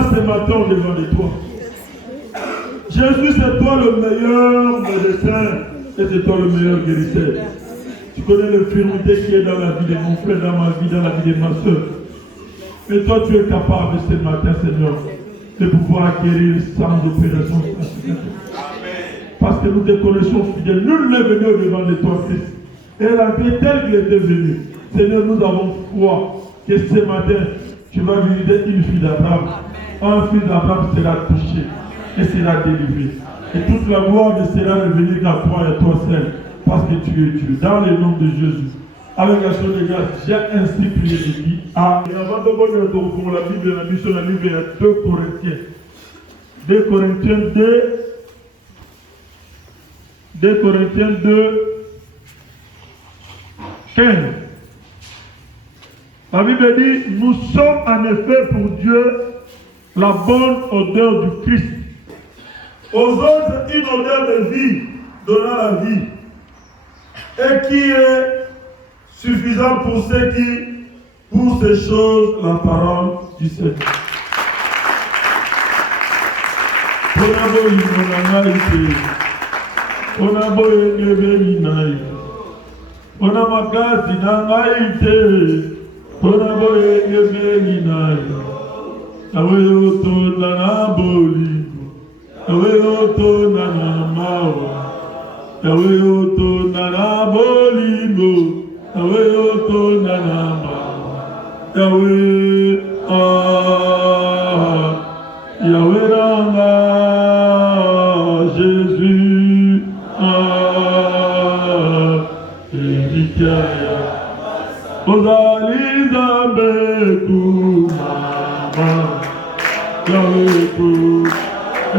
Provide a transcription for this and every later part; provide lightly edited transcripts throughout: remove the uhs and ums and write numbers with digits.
là ce matin au-devant de toi. Jésus, c'est toi le meilleur médecin et c'est toi le meilleur guérisseur. Tu connais l'infirmité qui est dans la vie de mon frère, dans ma vie, dans la vie de ma soeur. Mais toi, tu es capable ce matin, Seigneur, de pouvoir guérir sans opération spécifique. Parce que nous te connaissons fidèle. Nul n'est venu au-devant de toi, Christ. Et rentré tel qu'il était venu. Seigneur, nous avons foi que ce matin, tu vas visiter une fille d'Abraham. Un fils d'Abraham sera touché et sera délivré. Et toute la gloire sera revenue à toi et à toi seul. Parce que tu es Dieu. Dans le nom de Jésus. Avec la chose de grâce, j'ai ainsi prié de qui. Et avant de voir pour la Bible, la mission, la Bible est 2 Corinthiens. 2 Corinthiens 2. 2 Corinthiens 2. 15. La Bible dit, nous sommes en effet pour Dieu la bonne odeur du Christ. Aux autres, une odeur de vie, donnant la vie. Et qui est suffisant pour ceux qui, pour ces choses, la parole du Seigneur. Ona makasi na maite, ona boye ngebe ninayo. Awe oto na boli, awe oto na mawa, awe oto na boli, awe oto na mawa, awe Yahweh ranga Jésus Ozali zambe tu mama Yahweh tu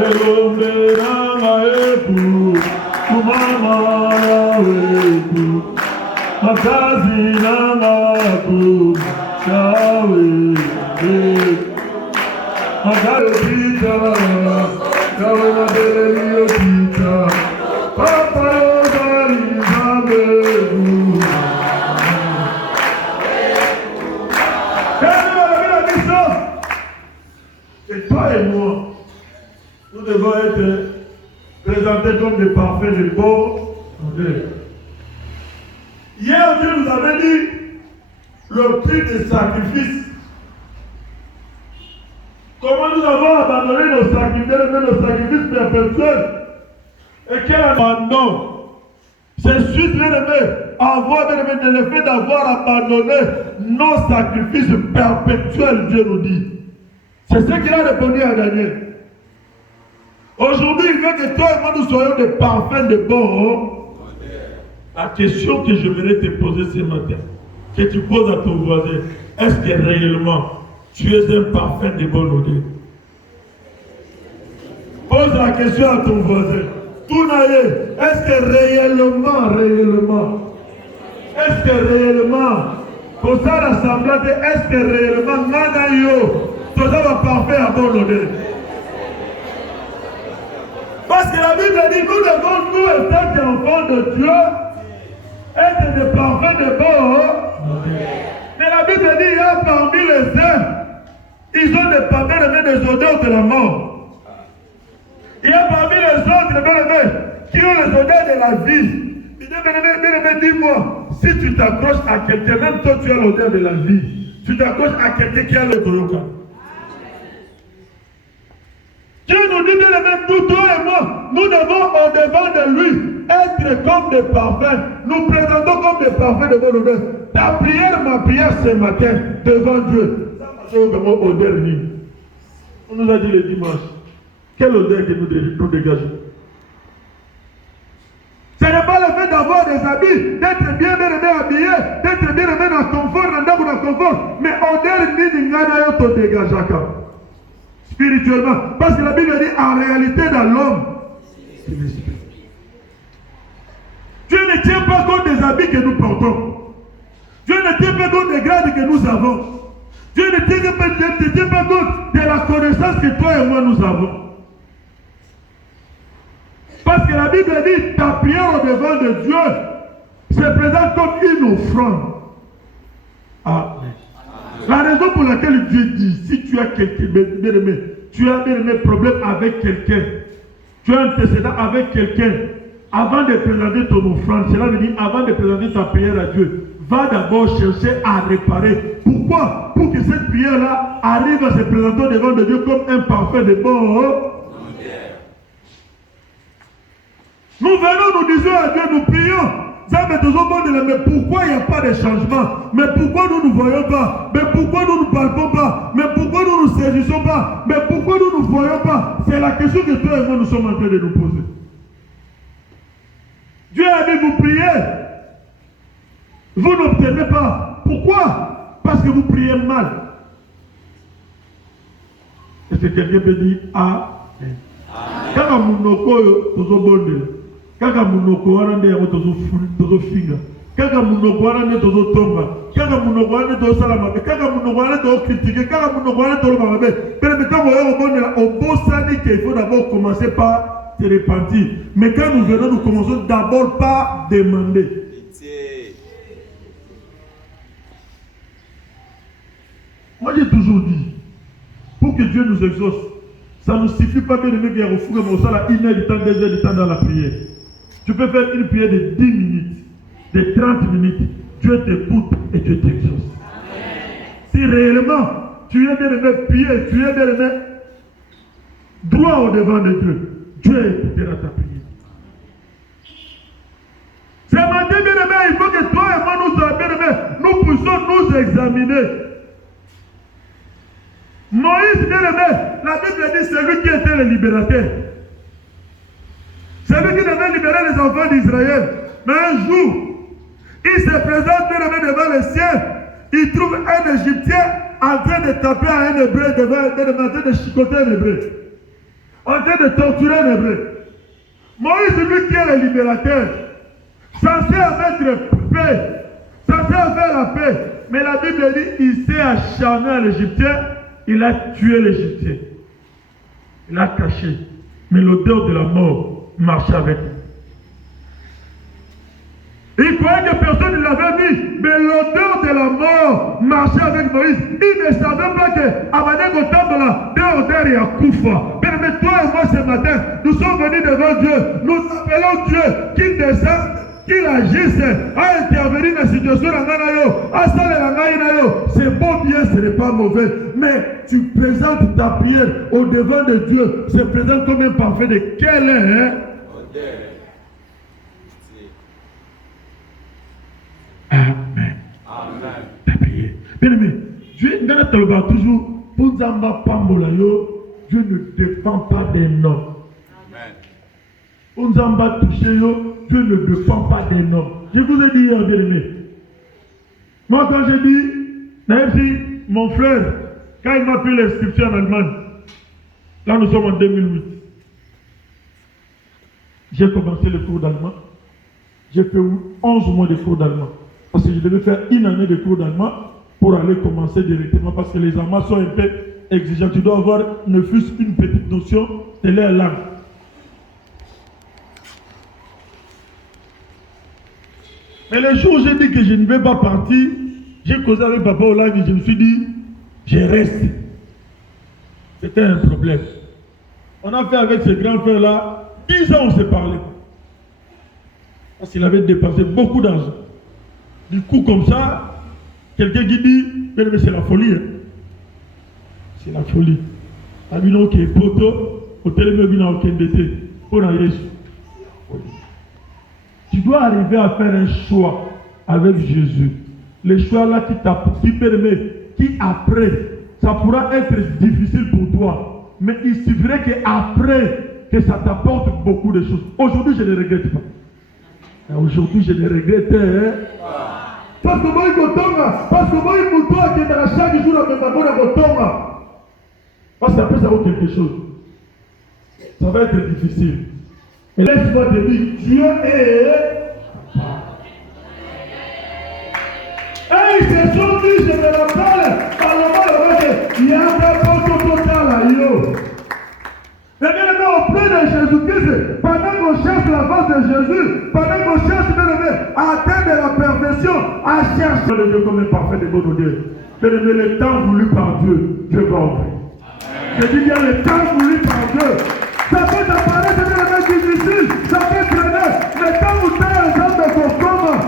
elombe ranga etu tu mama Yahweh tu makazi ranga tu Yahweh Magari pita Yahweh na beli pita Papa Ozali zambe tu Et toi et moi, nous devons être présentés comme des parfaits de bonne odeur. Hier, Dieu nous avait dit le prix des sacrifices. Comment nous avons abandonné nos sacrifices perpétuels. Et quel abandon. C'est suite, bien aimé, de le fait d'avoir abandonné nos sacrifices perpétuels, Dieu nous dit. C'est ce qu'il a répondu à Daniel. Aujourd'hui, il veut que toi et moi nous soyons des parfaits de bons. La question que je voudrais te poser ce matin, que tu poses à ton voisin, est-ce que réellement tu es un parfait de bonne odeur? Pose la question à ton voisin. Est-ce que réellement, pour ça l'assemblée, est-ce que réellement, Nanayo, tout ça va parfait à bonne odeur? Parce que la Bible dit, nous devons, nous, étant des enfants de Dieu, être des parfaits de bonne odeur. Mais la Bible dit, il y a parmi les saints, ils ont des parfums des odeurs de la mort. Il y a parmi les autres, qui ont les odeurs de la vie. Bien-aimé, dis-moi, si tu t'accroches à quelqu'un, même toi tu as l'odeur de la vie, tu t'accroches à quelqu'un qui a le Toyoka. Dieu nous dit, bien-aimé, nous, toi et moi, nous devons au-devant de lui être comme des parfums. Nous présentons comme des parfums de bonne odeur. Ta prière, ma prière ce matin, devant Dieu, ça va vraiment odeur libre. On nous a dit le dimanche. Quelle odeur que nous dégageons? Ce n'est pas le fait d'avoir des habits, d'être bien habillé, d'être bien dans le confort, dans le confort, mais odeur ni n'ingana te dégage. Spirituellement. Parce que la Bible dit en réalité dans l'homme, c'est l'esprit. Dieu ne tient pas compte des habits que nous portons. Dieu ne tient pas compte des grades que nous avons. Dieu ne tient pas compte de la connaissance que toi et moi nous avons. Parce que la Bible dit, ta prière au devant de Dieu se présente comme une offrande. Amen. La raison pour laquelle Dieu dit, si tu as quelqu'un, bien aimé, tu as bien aimé problème avec quelqu'un, tu as un antécédent avec quelqu'un, avant de présenter ton offrande, cela veut dire avant de présenter ta prière à Dieu, va d'abord chercher à réparer. Pourquoi? Pour que cette prière-là arrive à se présenter devant de Dieu comme un parfait de bon. Nous venons, nous disons à Dieu, nous prions. Mais pourquoi il n'y a pas de changement? Mais pourquoi nous ne voyons pas? Mais pourquoi nous ne parlons pas? Mais pourquoi nous ne saisissons pas? Mais pourquoi nous ne voyons pas? C'est la question que toi et moi nous sommes en train de nous poser. Dieu a dit vous priez. Vous n'obtenez pas. Pourquoi? Parce que vous priez mal. Est-ce que quelqu'un peut dire Amen? Quand kaka munoko wana nde yango tozofinga kaka munoko wana nde tozotonga kaka munoko wana nde tozosala mabe kaka munoko wana nde tozokritike kaka munoko wana nde toloba mabe pene metango oyo kobondela obosani que il faut d'abord commencer par te repentir. Mais quand nous venons, nous commençons d'abord par demander. Moi j'ai toujours dit, pour que Dieu nous exauce, ça ne suffit pas bien de mettre au four et à la 1 heure du temps, 2 heures du temps dans la prière. Tu peux faire une prière de 10 minutes, de 30 minutes. Dieu t'écoute et Dieu t'exauce. Si réellement tu es bien aimé prier, tu es bien aimé droit au devant de Dieu, Dieu écoutera ta prière. C'est matin bien aimé, il faut que toi et moi nous bien aimé, nous puissions nous examiner. Moïse bien aimé, la Bible dit c'est lui qui était le libérateur. C'est lui qui devait libérer les enfants d'Israël. Mais un jour, il se présente bien aimé devant le ciel. Il trouve un Égyptien en train de taper à un Hébreu, en train de chicoter un Hébreu, en train de torturer un Hébreu. Moïse, lui qui est le libérateur, censé mettre paix, censé faire la paix. Mais la Bible dit il s'est acharné à l'Égyptien, il a tué l'Égyptien. Il a caché. Mais l'odeur de la mort marchait avec lui. Il croyait que personne ne l'avait dit, mais l'odeur de la mort marchait avec Moïse. Il ne savait pas que Amanego Tambola, d'odeur et à Koufa. Mais toi et moi ce matin, nous sommes venus devant Dieu. Nous appelons Dieu qu'il descende, qu'il agisse, à intervenir dans la situation de c'est bon bien, ce n'est pas mauvais. Mais tu présentes ta prière au devant de Dieu. Se présente comme un parfait de quel est, Amen. Amen. Ta prière. Bien aimé, Dieu n'a toujours pour Zamba Pambola yo, Dieu ne dépend pas des noms. Amen. Pour Zamba touché yo, Dieu ne dépend pas des noms. Je vous ai dit hier, bien aimé. Moi quand j'ai dit, mon frère, quand il m'a pris l'inscription en Allemagne, là nous sommes en 2008. J'ai commencé le cours d'allemand. J'ai fait 11 mois de cours d'allemand. Parce que je devais faire 1 année de cours d'allemand pour aller commencer directement. Parce que les Allemands sont un peu exigeants. Tu dois avoir ne fût-ce une petite notion de leur langue. Mais le jour où j'ai dit que je ne vais pas partir, j'ai causé avec Papa Hollande et je me suis dit, je reste. C'était un problème. On a fait avec ce grand frère-là, 10 ans on s'est parlé. Parce qu'il avait dépensé beaucoup d'argent. Du coup, comme ça, quelqu'un qui dit, mais c'est la folie. Hein? C'est la folie. Abino qui est poto, au téléphone, il aucun dété. Pour aller. Tu dois arriver à faire un choix avec Jésus. Le choix là qui permet, qui après, ça pourra être difficile pour toi. Mais il suffirait qu'après, que ça t'apporte beaucoup de choses. Aujourd'hui, je ne regrette pas. Aujourd'hui, je ne regrette pas. Parce que moi, qui est dans chaque jour, parce qu'après, ça vaut quelque chose. Ça va être difficile. Et laisse-moi te dire, Dieu est. Et ils se sont dit, je me rappelle, par le mot, il y a un peu total à yo. Mais bien aimé, auprès de Jésus-Christ, pendant qu'on cherche la face de Jésus, pendant qu'on cherche bien aimé, à atteindre la perfection, à chercher le Dieu comme un parfait de bonne odeur. Bien-aimé, le temps voulu par Dieu, Dieu va ouvrir. Je dis bien le temps voulu par Dieu. Ça peut t'apparaître difficile, ça peut traîner, mais quand vous tenez ensemble de ton corps,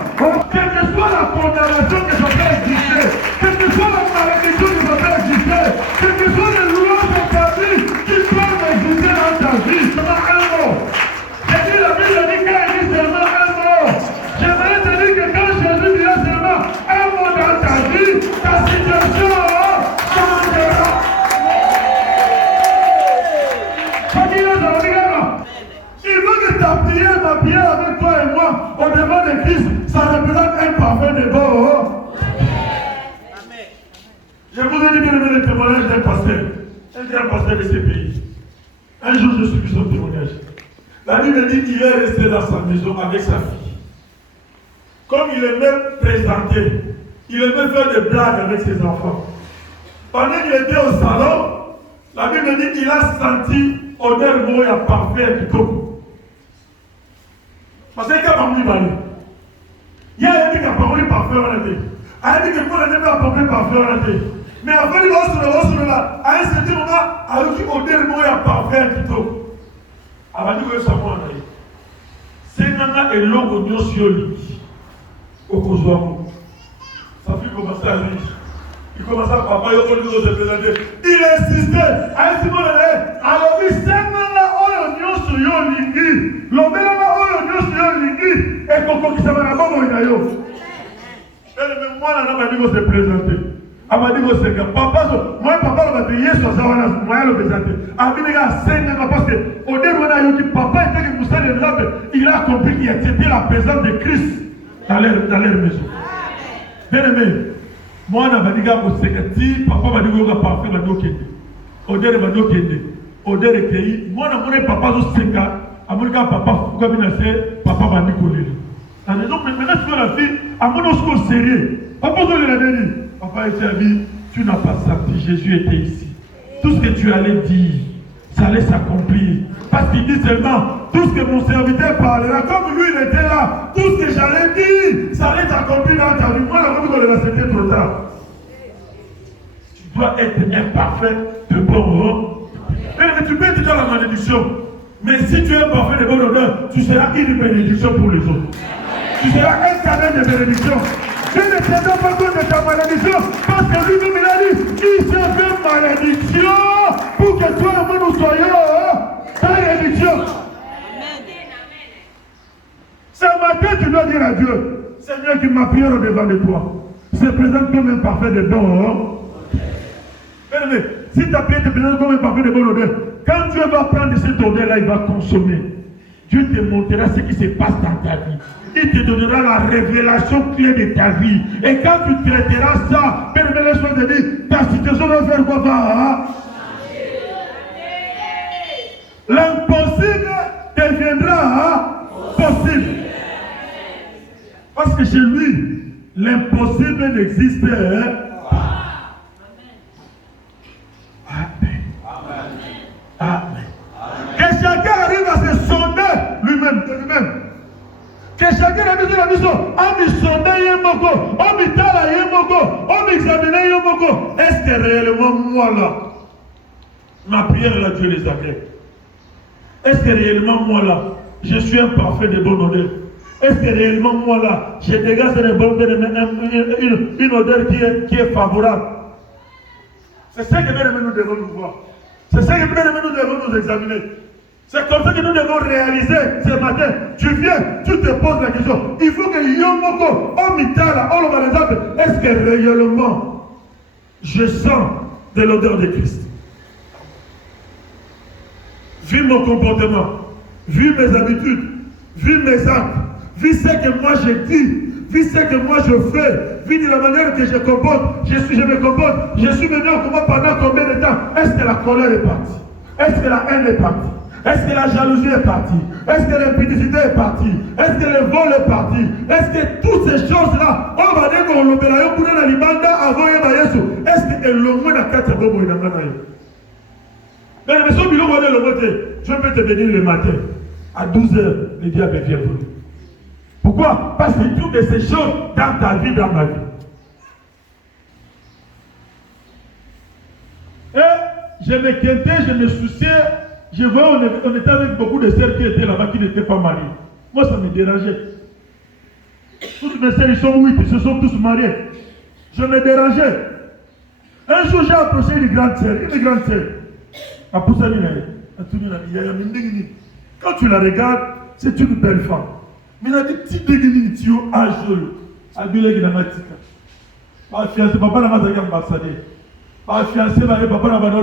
quelle que soit la condamnation que ça peut exister, quelle que soit la malédiction que ça peut exister, quelle que soit les lois de ta vie qui peuvent exister dans ta vie, seulement un mot. J'ai dit la Bible dit qu'il dit seulement un mot. J'aimerais te dire que quand Jésus dira seulement un mot dans ta vie, ta situation changera. Il veut que ta prière, ma prière avec toi et moi, au devant de Christ, ça représente un parfait de bon. Amen. Je vous ai dit bien aimé le témoignage d'un pasteur, un grand pasteur de ce pays. Un jour, je suis son témoignage. La Bible dit qu'il est resté dans sa maison avec sa fille. Comme il aimait présenter, il aimait faire des blagues avec ses enfants. Pendant qu'il était au salon, la Bible dit qu'il a senti odeur moya parfait du coco. Parce que quand on parle, il y a un qui a parlé parfait en été. Il y a un qui a parlé parfait en été. Mais avant de voir là, à un certain moment, alors qu'il odeur moya parfait du coco. Avant de voir ça, c'est un elongo nyosioli. Au Kosovo. Ça fait commencer à lire. Il commence à papa, il insistait. À un moment donné, alors il s'est et Coco qui s'en va là-bas, moi, là, m'a dit que c'est présenté. Elle m'a dit que c'est que papa, moi, papa, m'a dit que moi, le présenté. Elle m'a dit parce qu'au début, papa était que Moussa de l'âme, il a compris qu'il acceptait la présence de Christ dans leur maison. Bien aimé, moi, je m'a dit que si papa m'a dit que c'est parfait, m'a dit que odeur m'a dit que odeur est cueilli. Moi, je m'a papa, je sais que Américain papa, comme il a fait, papa m'a dit que la maison, maintenant, tu vois la fille, à mon osco sérieux. Papa, je l'ai dit. Papa était à vie, tu n'as pas senti, Jésus était ici. Tout ce que tu allais dire, ça allait s'accomplir. Parce qu'il dit seulement, tout ce que mon serviteur parlera, comme lui il était là, tout ce que j'allais dire, ça allait s'accomplir dans ta vie. Moi, la vie qu'on l'a c'était trop tard. Tu dois être imparfait de bon rang. Mais tu peux être dans la malédiction. Mais si tu es parfait de bonne odeur, tu seras une bénédiction pour les autres. Tu seras un cadeau de bénédiction. Je ne t'attends pas compte de ta malédiction, parce que lui-même il a dit, il s'est fait malédiction pour que toi et moi nous soyons bénédiction. Ce matin, tu dois dire à Dieu, Seigneur, que ma prière au-devant de toi se présente comme un parfait de bon. Mais si ta prière te présente comme un parfait de bonne odeur, quand Dieu va prendre cette odeur-là, il va consommer. Dieu te montrera ce qui se passe dans ta vie. Il te donnera la révélation clé de ta vie. Et quand tu traiteras ça, permets les choses de dire, ta situation va faire quoi? L'impossible deviendra possible. Parce que chez lui, l'impossible n'existe pas. Amen. Amen. Que chacun arrive à se sonder lui-même, de lui-même. Que chacun a besoin de la mission. On me sonde yemoko, on me tala yemoko, on m'examine yemoko. Est-ce que réellement moi là, ma prière là, Dieu les agrée? Est-ce que réellement moi là, je suis un parfait de bonne odeur? Est-ce que réellement moi là, je dégage une odeur qui est favorable? C'est ça que nous devons nous voir. C'est ça que nous devons nous examiner. C'est comme ça que nous devons réaliser ce matin. Tu viens, tu te poses la question. Il faut que Yomoko, Omitala, par exemple, est-ce que réellement je sens de l'odeur de Christ? Vu mon comportement, vu mes habitudes, vu mes actes, vu ce que moi je dis, vu ce que moi je fais, vu de la manière que je comporte, je me comporte, je suis venu au combat pendant combien de temps? Est-ce que la colère est partie? Est-ce que la haine est partie? Est-ce que la jalousie est partie? Est-ce que l'impudicité est partie? Est-ce que le vol est parti? Est-ce que toutes ces choses-là, on va dire qu'on l'opéra pour la limanda avant Yesu? Est-ce que l'homme n'a qu'à te bobo et n'a pas mais le monsieur Bilo le voter, je peux te bénir le matin. À 12h, le diable vient pour lui. Pourquoi? Parce qu'il trouve de ces choses dans ta vie, dans ma vie. je me quittais, je me souciais. Je voyais, on était avec beaucoup de sœurs qui étaient là-bas, qui n'étaient pas mariées. Moi, ça me dérangeait. Toutes mes sœurs, ils sont 8, ils se sont tous mariés. Je me dérangeais. Un jour, j'ai approché une grande sœur. Quand tu la regardes, c'est une belle femme. Mais elle a des petits déguenilles, tu as un jeu. Elle a dit, ma fiancée, papa n'a pas été ambassadeur. Ma fiancée, papa n'a pas été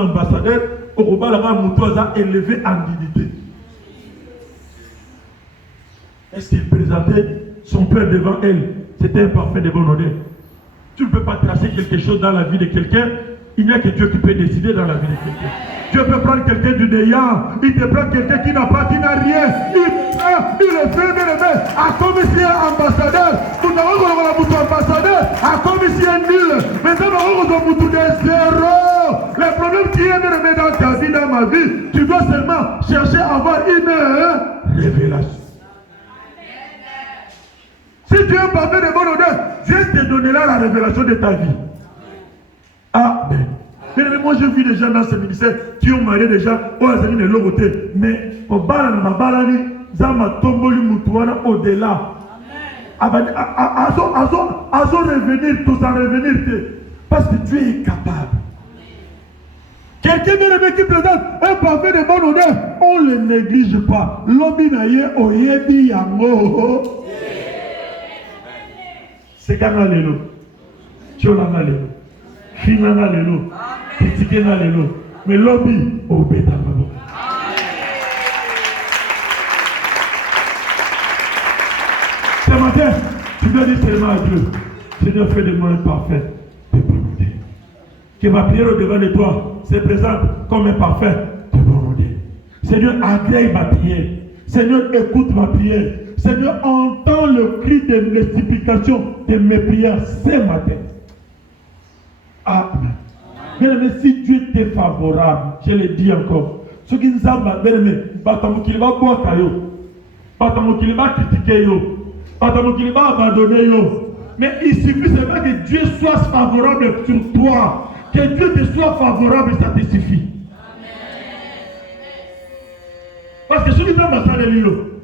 ambassadeur. Au combat, la mouton a élevé en dignité. Est-ce qu'il présentait son père devant elle? C'était un parfait de bonne odeur. Tu ne peux pas tracer quelque chose dans la vie de quelqu'un. Il n'y a que Dieu qui peut décider dans la vie de quelqu'un. Dieu peut prendre quelqu'un du néant. Il te prend quelqu'un qui n'a pas, qui n'a rien. Il le fait, mais à commissaire ambassadeur. Nous avons un ambassadeur. À commissaire nul. Maintenant, nous avons un de zéro. Le problème qui est dans ta vie, dans ma vie, tu dois seulement chercher à avoir une révélation. Si tu es un parfait de bonne odeur, Dieu te donnera la révélation de ta vie. Amen. Mais moi, j'ai vu des gens dans ce ministère qui ont marié des gens, mais au balani, zama tomboli mutuana au-delà. Azo revenir, tout en revenir, parce que Dieu est capable. Quelqu'un qui présente un parfait de bonne odeur, on ne le néglige pas. L'obinaye oyebi yango. C'est quand lelo. Tcholanga lelo. Finanga lelo. Titikena lelo. Mais lobby au bêta. Ce matin, tu dois dire seulement à Dieu, Seigneur, fais de moi un parfait de bonne odeur. Que ma prière au devant de toi se présente comme un parfait de bonne odeur. Seigneur, agrée ma prière. Seigneur, écoute ma prière. Seigneur, entends le cri de l'explication de mes prières ce matin. Amen. Bien-aimé, si Dieu t'est favorable, je le dis encore, ce qui nous a bien-aimé, qu'il va boire caillot, qu'il va critiquer yo, qu'il va abandonner yo. Mais il suffit seulement que Dieu soit favorable sur toi, que Dieu te soit favorable, ça te suffit. Parce que ce qui t'a massacré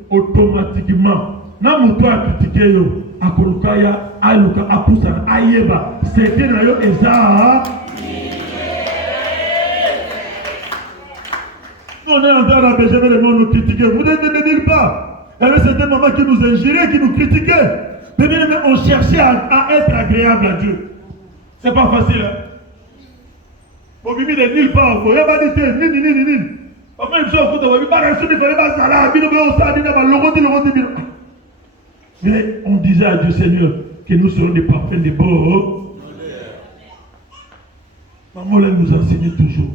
automatiquement, na muto a critiqué yo, a kolukaya, a luka, a poussa, a yeba, c'était na yo eza. Nous on est en train d'empêcher les gens de nous critiquer. Vous ne dites pas. Il y avait certaines mamans qui nous injuriaient, qui nous critiquaient. Mais bien, on cherchait à être agréable à Dieu. C'est pas facile. Hein? Au milieu de nulle part, il n'y a pas de ni. Maman, il me dit, mais on disait à Dieu, Seigneur, que nous serons des parfaits, des beaux. Maman, elle nous enseignait toujours.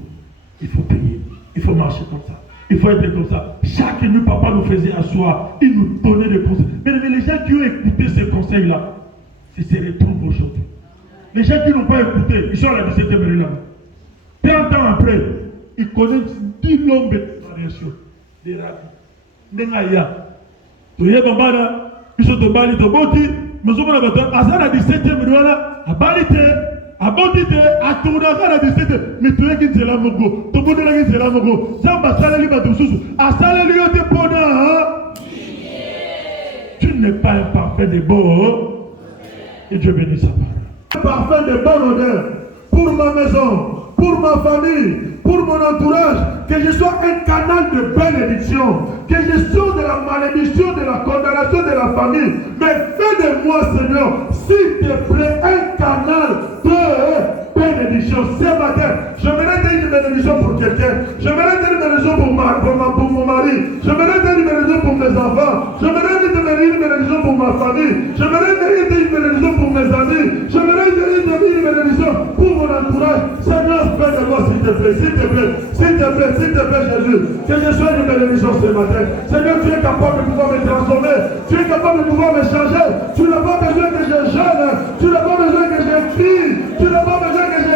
Il faut payer. Il faut marcher comme ça. Il faut être comme ça. Chaque nuit, papa nous faisait asseoir. Il nous donnait des conseils. Mais les gens qui ont écouté ces conseils-là, ils se retrouvent aujourd'hui. Les gens qui n'ont pas écouté, ils sont à la 17e heure là. 30 ans après, ils connaissent 10 nombres de variations. Des rabbis. Nengaya. Tu es bambana, ils sont de Bali, de Boti, mais on va dire, à la 17e heure là, à Balite. Abondite, à tourner à la 17e, mais tu es qui c'est la mogo, tout le monde est qui c'est la mogo, ça va saler les sous, à saler les autres bonheurs. Tu n'es pas un parfait de bon, et Dieu bénit sa parole. Un parfait de bonne odeur pour ma maison, pour ma famille, pour mon entourage, que je sois un canal de bénédiction, que je sois de la malédiction, de la condamnation de la famille. Mais fais de moi, Seigneur, s'il te plaît, un canal de bénédiction. Ce matin, je vais donner une bénédiction pour quelqu'un, je vais donner une bénédiction pour mon mari, je vais donner une bénédiction pour mes enfants, je vais donner une bénédiction pour ma famille, je vais donner une bénédiction pour mes amis, je vais donner une bénédiction pour mon entourage. Seigneur, fais de moi, s'il te plaît, s'il te plaît, s'il te plaît, s'il te plaît, Jésus, que je sois une bénédiction ce matin. Seigneur, tu es capable de pouvoir me transformer, tu es capable de pouvoir me changer. Tu n'as pas besoin que je jeûne, tu n'as pas besoin que je crie, tu n'as pas besoin que je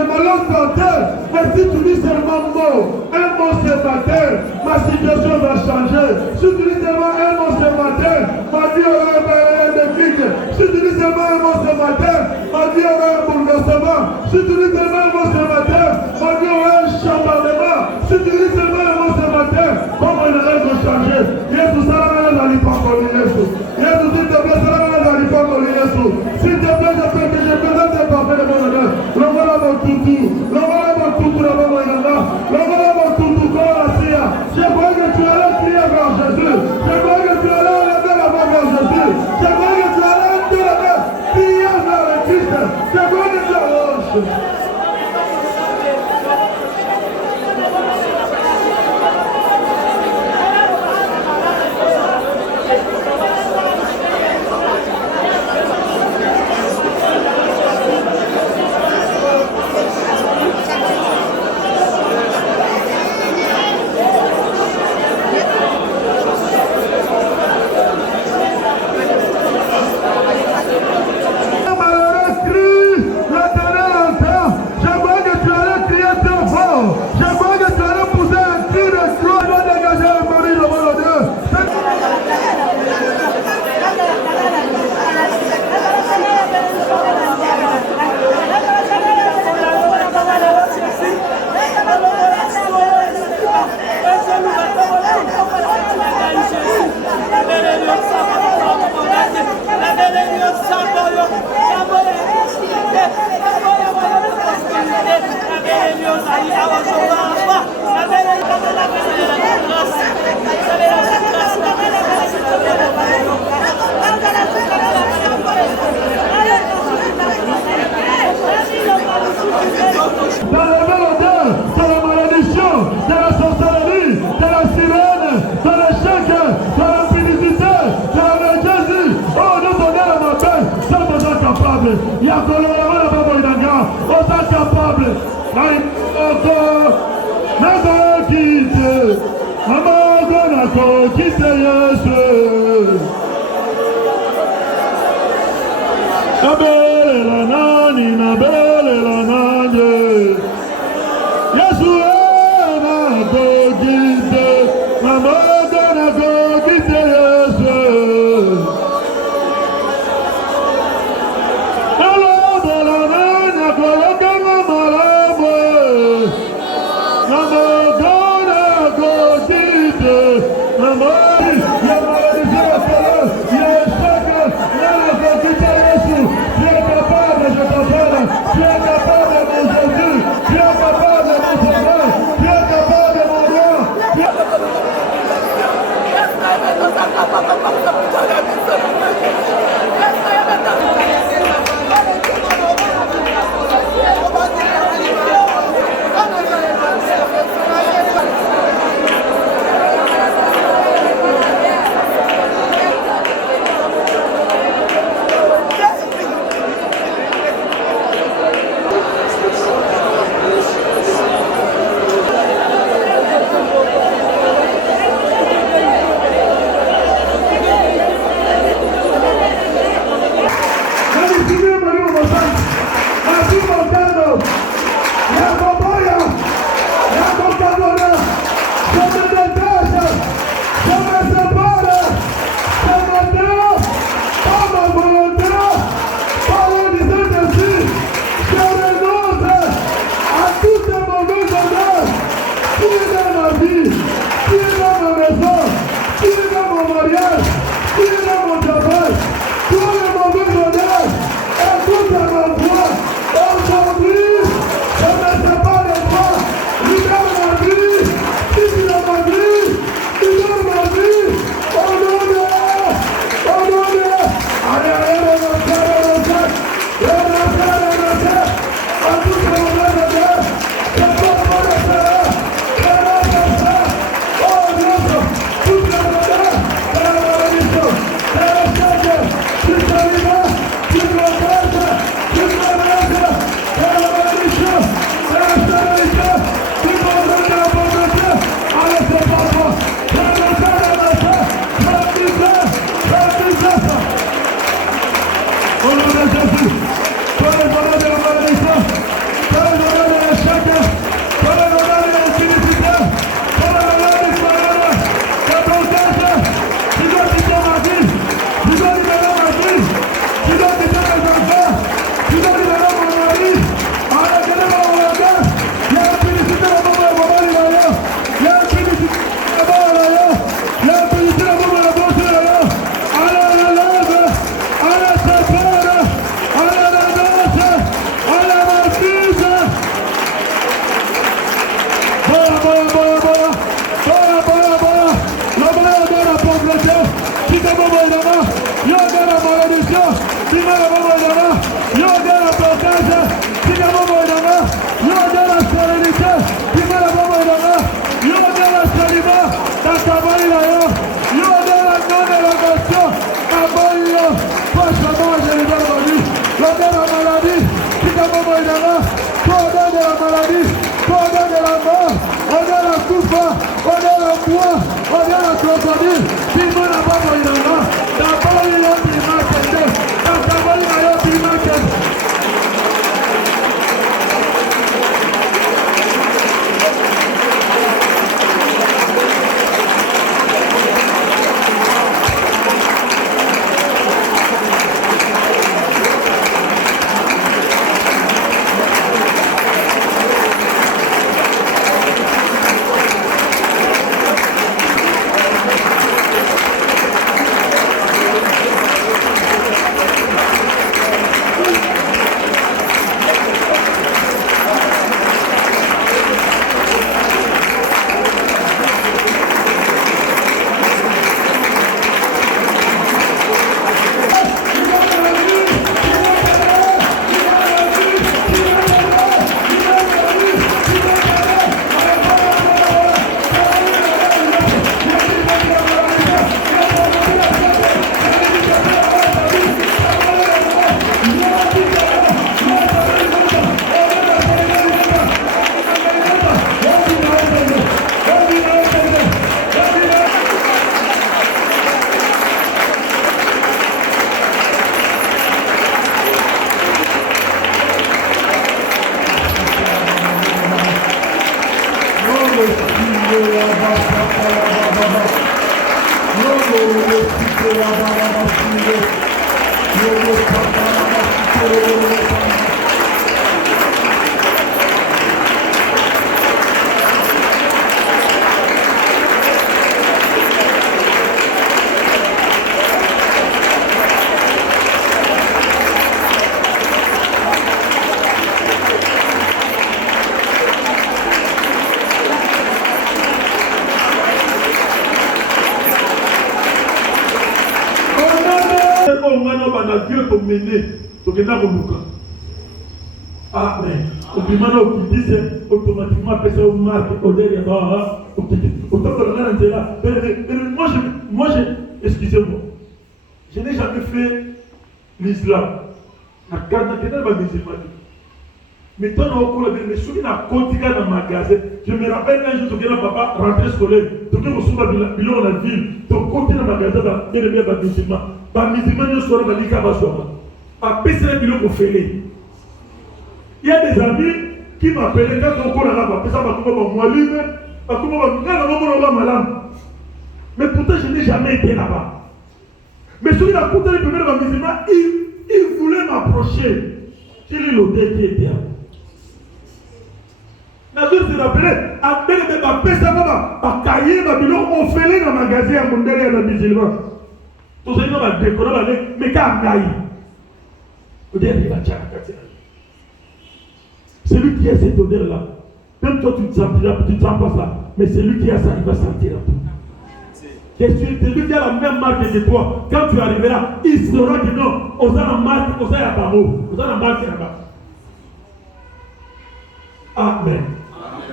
me lance en terre. Mais si tu dis seulement un mot ce matin, ma situation va changer. Si tu dis seulement un mot ce matin, ma vie aura un déclic. Si tu dis seulement un mot ce matin, ma ma vie aura un bouleversement. Si tu dis demain, moi ce matin, ma vie aura un chambardement. Si tu dis demain, moi ce matin, comment il reste de changer. Yesu salama na lipako Yesu. Yesu s'il te plaît, salama na lipako Yesu. S'il te plaît, je prie que je présente tes parfaits de mon honneur. L'envoie mon toutou. L'envoie mon toutou de mon honneur. L'envoie mon toutou comme la sia. Je crois que tu allais crier vers Jésus. Je crois que tu allais lever la main vers Jésus. Je crois que tu allais lever la main. Crier vers le Christ. Je crois que tu allais. Tu dois maladie, au-delà de la mort, au-delà de la souffrance, au-delà de la foi, au-delà de la crocodile. Dis-moi d'abord, il en a. D'abord, il a dit, ma tête. D'abord, il a dit, ma tête. Amen. Automatiquement, personne marque au derrière. Moi, excusez-moi, je n'ai jamais fait l'islam. Mais tant que je suis dans le magasin, je me rappelle un jour que papa rentré scolaire, je suis dans la ville, je suis dans le magasin, je suis dans le musulman. Les musulmans ne sont pas dans le magasin. Il y a des amis qui m'appellent quand on court là-bas, mais pourtant je n'ai jamais été là-bas. Mais celui là, pour les premiers musulmans, il voulait m'approcher. Quelle est l'odeur qui était là? Je me rappelle, à peine de ma pesa, à cahier, ma bilon, on fait les dans le magasin à mon derrière les musulmans. Tout ça, il va décorer, mais quand il va dire, celui qui a cette odeur-là, même toi tu ne sens pas ça, mais celui qui a ça, il va sentir un peu. Celui qui a la même marque que toi, quand tu arriveras, il saura que non, on a la marque, on a la barreau, on a la marque là-bas. Amen.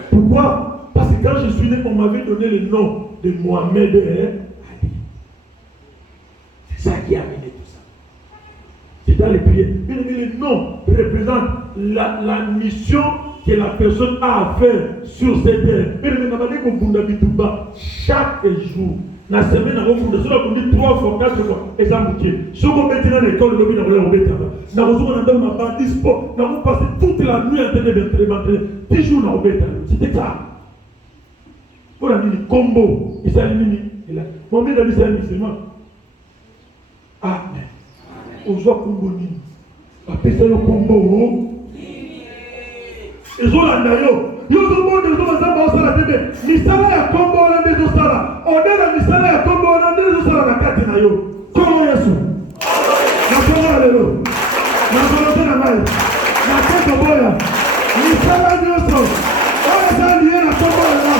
Pourquoi? Parce que quand je suis né, on m'avait donné le nom de Mohamed Ali. C'est ça qui a amené tout ça. C'est dans les prières. Mais le nom représente la mission que la personne a à faire sur cette terre. Mais chaque jour, la semaine, on dit 3 fois, 4 fois, exemple, si on met dans l'école, on a pas sport, on a passé toute la nuit en train de 10 jours dans le c'était ça. On a dit le combo, il s'est éliminé. Mon mère a dit c'est un musulman. Amen. On voit combo ni. Après ça, le combo. Et zo la nayo. Yo zo mo de zo bazamba osala tebe. Misala ya combo na ndezo sala. Odela misala ya combo na ndezo sala na kati na yo. Komo Yesu. Na komo lelo. Na komo tena mai. Na komo boya. Misala nyoso. Oya sa liye na combo na.